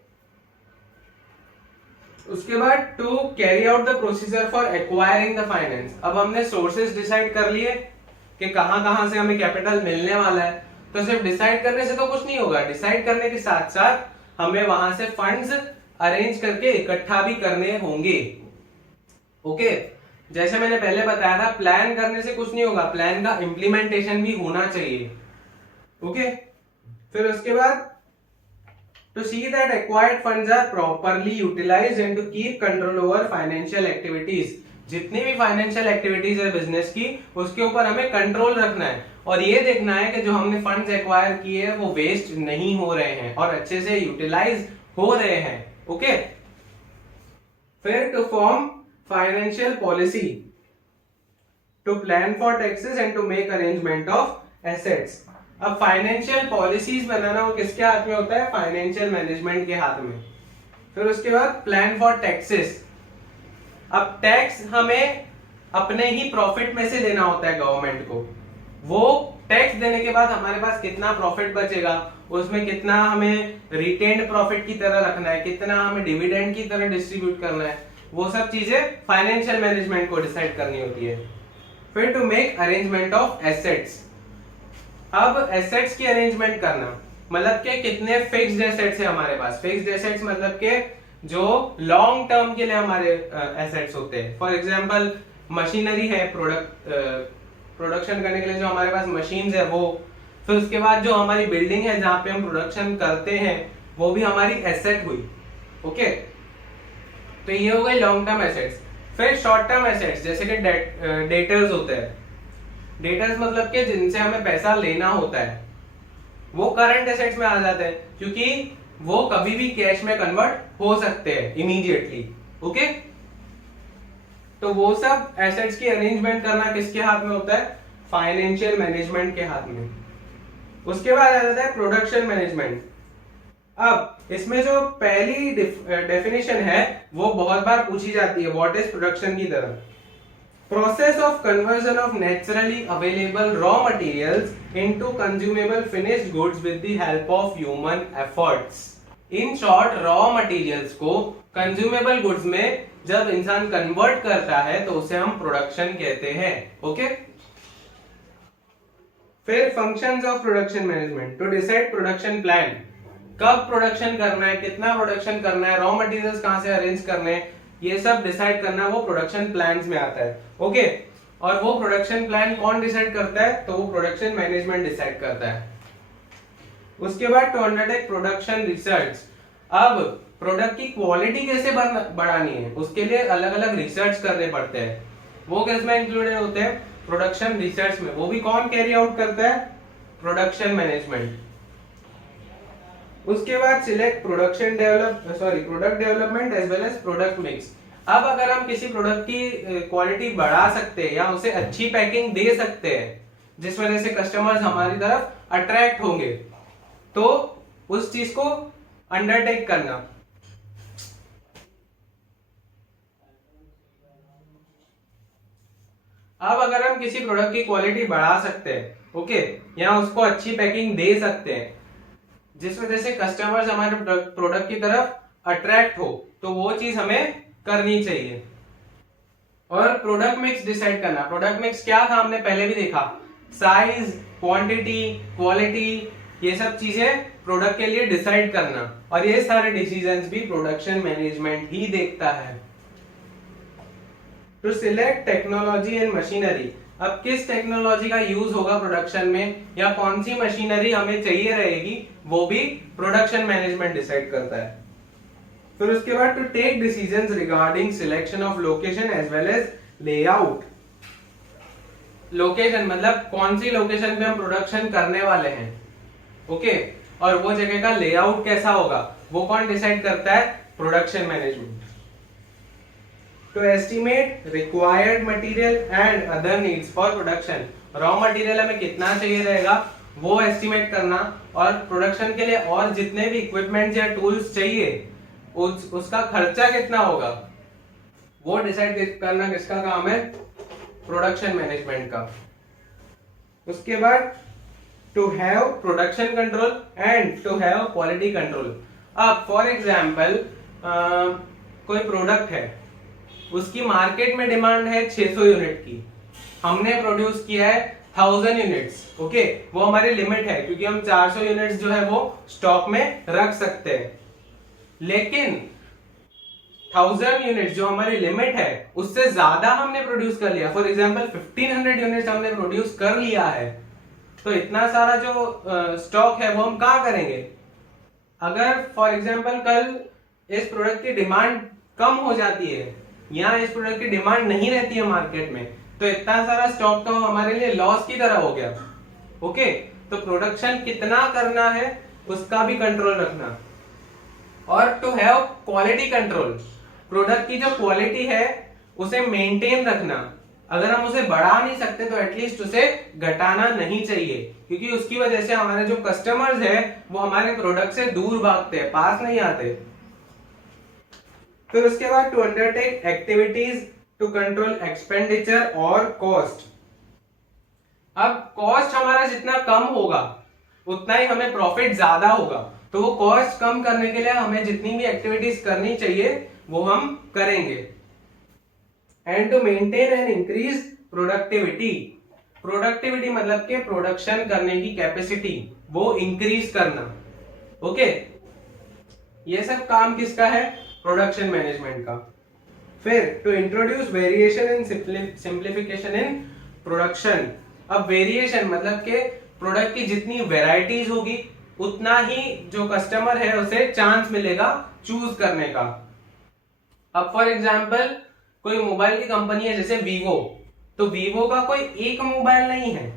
उसके बाद to carry out the procedure for acquiring the finance. अब हमने सोर्सेज डिसाइड कर लिए कि कहां कहां से हमें कैपिटल मिलने वाला है, तो सिर्फ डिसाइड करने से तो कुछ नहीं होगा, डिसाइड करने के साथ साथ हमें वहां से फंड्स अरेंज करके इकट्ठा भी करने होंगे। ओके, जैसे मैंने पहले बताया था प्लान करने से कुछ नहीं होगा, प्लान का इंप्लीमेंटेशन भी होना चाहिए। ओके, फिर उसके बाद to see that acquired funds are properly utilized and to keep control over financial activities। जितनी भी फाइनेंशियल एक्टिविटीज है बिजनेस की उसके ऊपर हमें कंट्रोल रखना है और ये देखना है कि जो हमने फंड्स एक्वायर किए हैं वो वेस्ट नहीं हो रहे हैं और अच्छे से यूटिलाइज हो रहे हैं। ओके, फिर to form financial policy, to plan for taxes and to make arrangement of assets. अब फाइनेंशियल पॉलिसीज बनाना वो किसके हाथ में होता है, फाइनेंशियल मैनेजमेंट के हाथ में। फिर उसके बाद प्लान फॉर टैक्सेस, अब टैक्स हमें अपने ही प्रॉफिट में से देना होता है गवर्नमेंट को, वो टैक्स देने के बाद हमारे पास कितना प्रॉफिट बचेगा, उसमें कितना हमें रिटेन्ड प्रॉफिट की तरह रखना है, कितना हमें डिविडेंड की तरह डिस्ट्रीब्यूट करना है, वो सब चीजें फाइनेंशियल मैनेजमेंट को डिसाइड करनी होती है। फिर to make arrangement of assets, अब एसेट्स की अरेंजमेंट करना मतलब के कितने फिक्स्ड एसेट्स है हमारे पास। फिक्स्ड एसेट्स मतलब के जो लॉन्ग टर्म के लिए हमारे एसेट्स होते हैं। फॉर एग्जांपल मशीनरी है, प्रोडक्शन करने के लिए जो हमारे पास मशीन्स है वो। फिर उसके बाद जो हमारी बिल्डिंग है जहां पे हम प्रोडक्शन करते हैं वो भी हमारी एसेट हुई। ओके, तो ये हो गई लॉन्ग टर्म एसेट्स। फिर शॉर्ट टर्म एसेट्स जैसे कि डेटर्स होते हैं। डेटर्स मतलब के जिनसे हमें पैसा लेना होता है वो करंट एसेट्स में आ जाते हैं क्योंकि वो कभी भी कैश में कन्वर्ट हो सकते हैं इमीडिएटली। ओके, तो वो सब एसेट्स की अरेंजमेंट करना किसके हाथ में होता है, फाइनेंशियल मैनेजमेंट के हाथ में। उसके बाद आ जाता है प्रोडक्शन मैनेजमेंट। अब इसमें जो पहली डेफिनेशन है वो बहुत बार पूछी जाती है, व्हाट इज प्रोडक्शन की तरह। Process of conversion of naturally available raw materials into consumable finished goods with the help of human efforts। In short, raw materials को consumable goods में जब इंसान कन्वर्ट करता है तो उसे हम प्रोडक्शन कहते हैं। ओके, फिर functions of production management to decide production plan, कब प्रोडक्शन करना है, कितना प्रोडक्शन करना है, रॉ मटेरियल्स कहां से अरेंज करने हैं, ये सब डिसाइड करना वो प्रोडक्शन प्लान्स में आता है। ओके, और वो प्रोडक्शन प्लान कौन डिसाइड करता है, तो वो प्रोडक्शन मैनेजमेंट डिसाइड करता है। उसके बाद टू अंडरटेक प्रोडक्शन रिसर्च, अब प्रोडक्ट की क्वालिटी कैसे बढ़ानी है उसके लिए अलग अलग रिसर्च करने पड़ते हैं। वो किसमें इंक्लूडेड होते हैं, प्रोडक्शन रिसर्च में। वो भी कौन कैरी आउट करता है, प्रोडक्शन मैनेजमेंट। उसके बाद select product development as well as product mix. अब अगर हम किसी प्रोडक्ट की क्वालिटी बढ़ा सकते हैं या उसे अच्छी पैकिंग दे सकते हैं जिस वजह से कस्टमर्स हमारी तरफ अट्रैक्ट होंगे, तो उस चीज को अंडरटेक करना। अब अगर हम किसी प्रोडक्ट की क्वालिटी बढ़ा सकते हैं, ओके, या उसको अच्छी पैकिंग दे सकते हैं जिस वजह से कस्टमर्स हमारे प्रोडक्ट की तरफ अट्रैक्ट हो, तो वो चीज हमें करनी चाहिए। और प्रोडक्ट मिक्स डिसाइड करना। प्रोडक्ट मिक्स क्या था हमने पहले भी देखा, साइज, क्वांटिटी, क्वालिटी, ये सब चीजें प्रोडक्ट के लिए डिसाइड करना, और ये सारे डिसीजंस भी प्रोडक्शन मैनेजमेंट ही देखता है। To select technology and machinery. अब किस टेक्नोलॉजी का यूज होगा प्रोडक्शन में या कौन सी मशीनरी हमें चाहिए रहेगी, वो भी प्रोडक्शन मैनेजमेंट डिसाइड करता है। फिर उसके बाद to take decisions regarding selection of location as well as layout. Location मतलब कौन सी लोकेशन पे हम प्रोडक्शन करने वाले हैं, ओके, और वो जगह का लेआउट कैसा होगा वो कौन डिसाइड करता है, production management. To estimate required material and other needs for production. Raw material हमें कितना चाहिए रहेगा वो एस्टिमेट करना, और प्रोडक्शन के लिए और जितने भी इक्विपमेंट या टूल्स चाहिए उसका खर्चा कितना होगा वो डिसाइड करना किसका काम है, प्रोडक्शन मैनेजमेंट का। उसके बाद to have production control and to have quality control. अब फॉर एग्जांपल कोई प्रोडक्ट है, उसकी मार्केट में डिमांड है 600 यूनिट की, हमने प्रोड्यूस किया है 1000 यूनिट्स, ओके, वो हमारी लिमिट है क्योंकि हम 400 यूनिट्स जो है वो स्टॉक में रख सकते हैं। लेकिन 1000 यूनिट्स जो हमारी लिमिट है उससे ज्यादा हमने प्रोड्यूस कर लिया, फॉर एग्जांपल 1500 यूनिट्स हमने प्रोड्यूस कर लिया है, तो इतना सारा जो स्टॉक है वो हम कहाँ करेंगे। अगर फॉर एग्जांपल कल इस प्रोडक्ट की डिमांड कम हो जाती है या इस प्रोडक्ट की डिमांड नहीं रहती है मार्केट में, तो इतना सारा स्टॉक तो हमारे लिए लॉस की तरह हो गया, ओके। तो प्रोडक्शन कितना करना है उसका भी कंट्रोल रखना। और to have quality control, product की जो क्वालिटी है उसे मेंटेन रखना। अगर हम उसे बढ़ा नहीं सकते तो एटलीस्ट उसे घटाना नहीं चाहिए, क्योंकि उसकी वजह से हमारे जो कस्टमर्स है वो हमारे प्रोडक्ट से दूर भागते हैं, पास नहीं आते। फिर उसके बाद to undertake activities to control expenditure और कॉस्ट। अब कॉस्ट हमारा जितना कम होगा उतना ही हमें प्रॉफिट ज्यादा होगा, तो वो कॉस्ट कम करने के लिए हमें जितनी भी एक्टिविटीज करनी चाहिए वो हम करेंगे। And to maintain and increase productivity. Productivity मतलब के प्रोडक्शन करने की कैपेसिटी वो इंक्रीज करना, ओके। ये सब काम किसका है, प्रोडक्शन मैनेजमेंट का। फिर to introduce variation and simplification in production. अब वेरिएशन मतलब के प्रोडक्ट की जितनी वेराइटीज होगी उतना ही जो कस्टमर है उसे चांस मिलेगा चूज करने का। अब फॉर एग्जांपल कोई मोबाइल की कंपनी है जैसे वीवो, तो वीवो का कोई एक मोबाइल नहीं है,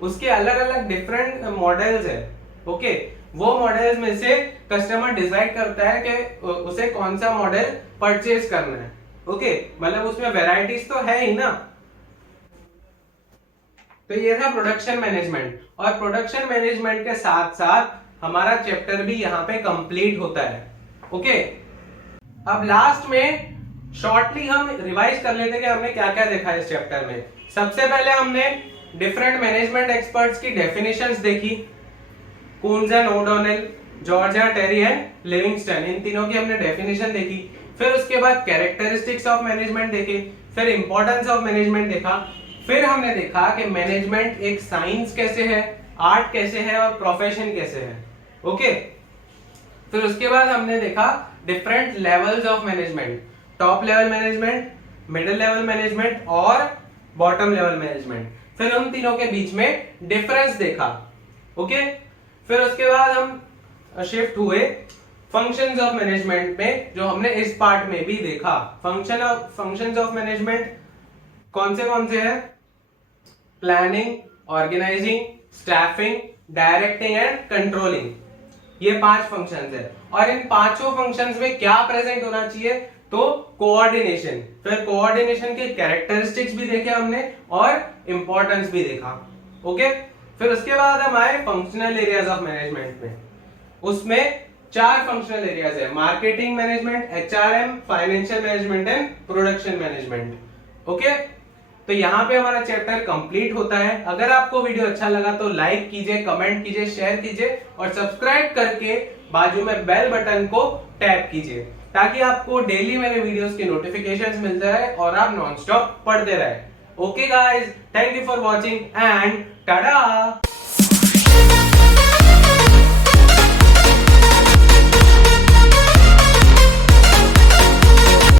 उसके अलग अलग डिफरेंट मॉडल्स है, ओके। वो मॉडल्स में से कस्टमर डिसाइड करता है कि उसे कौन सा मॉडल परचेज करना है, ओके। मतलब उसमें वेराइटीज तो है ही ना। तो ये था प्रोडक्शन मैनेजमेंट, और प्रोडक्शन मैनेजमेंट के साथ साथ हमारा चैप्टर भी यहाँ पे कंप्लीट होता है, ओके। अब लास्ट में शॉर्टली हम रिवाइज कर लेते हैं कि हमने क्या क्या देखा है इस चैप्टर में। सबसे पहले हमने डिफरेंट मैनेजमेंट एक्सपर्ट्स की डेफिनेशंस देखी, Koontz and O'Donnell, Georgia Terry and Livingston, इन तीनों की हमने डेफिनेशन देखी। फिर उसके बाद कैरेक्टरिस्टिक्स ऑफ मैनेजमेंट देखे, फिर इंपॉर्टेंस ऑफ मैनेजमेंट देखा, फिर हमने देखा कि मैनेजमेंट एक साइंस कैसे है, आर्ट कैसे है और प्रोफेशन कैसे है, ओके। फिर उसके बाद हमने देखा different levels of management, top level management, middle level management और बॉटम लेवल मैनेजमेंट। फिर उन तीनों के बीच में डिफरेंस देखा, ओके। फिर उसके बाद हम शिफ्ट हुए फंक्शंस ऑफ मैनेजमेंट में, जो हमने इस पार्ट में भी देखा। फंक्शंस ऑफ मैनेजमेंट कौन से हैं, planning, organising, staffing, directing and controlling, ये 5 फंक्शंस है। और इन पांचों फंक्शंस में क्या प्रेजेंट होना चाहिए, तो कोऑर्डिनेशन, फिर कोऑर्डिनेशन के कैरेक्टरिस्टिक्स भी देखे हमने और इंपॉर्टेंस भी देखा। ओके, फिर उसके बाद हम आए फंक्शनल एरियाज ऑफ मैनेजमेंट में। उसमें 4 फंक्शनल एरियाज है, marketing management, HRM, financial management and production management. Okay, तो यहाँ पे हमारा चैप्टर कंप्लीट होता है। अगर आपको वीडियो अच्छा लगा तो लाइक कीजिए, कमेंट कीजिए, शेयर कीजिए और सब्सक्राइब करके बाजू में बेल बटन को टैप कीजिए ताकि आपको डेली मेरे वीडियोस की नोटिफिकेशंस मिलते रहे और आप नॉन स्टॉप पढ़ते रहे। Okay guys, thank you for watching and Tata.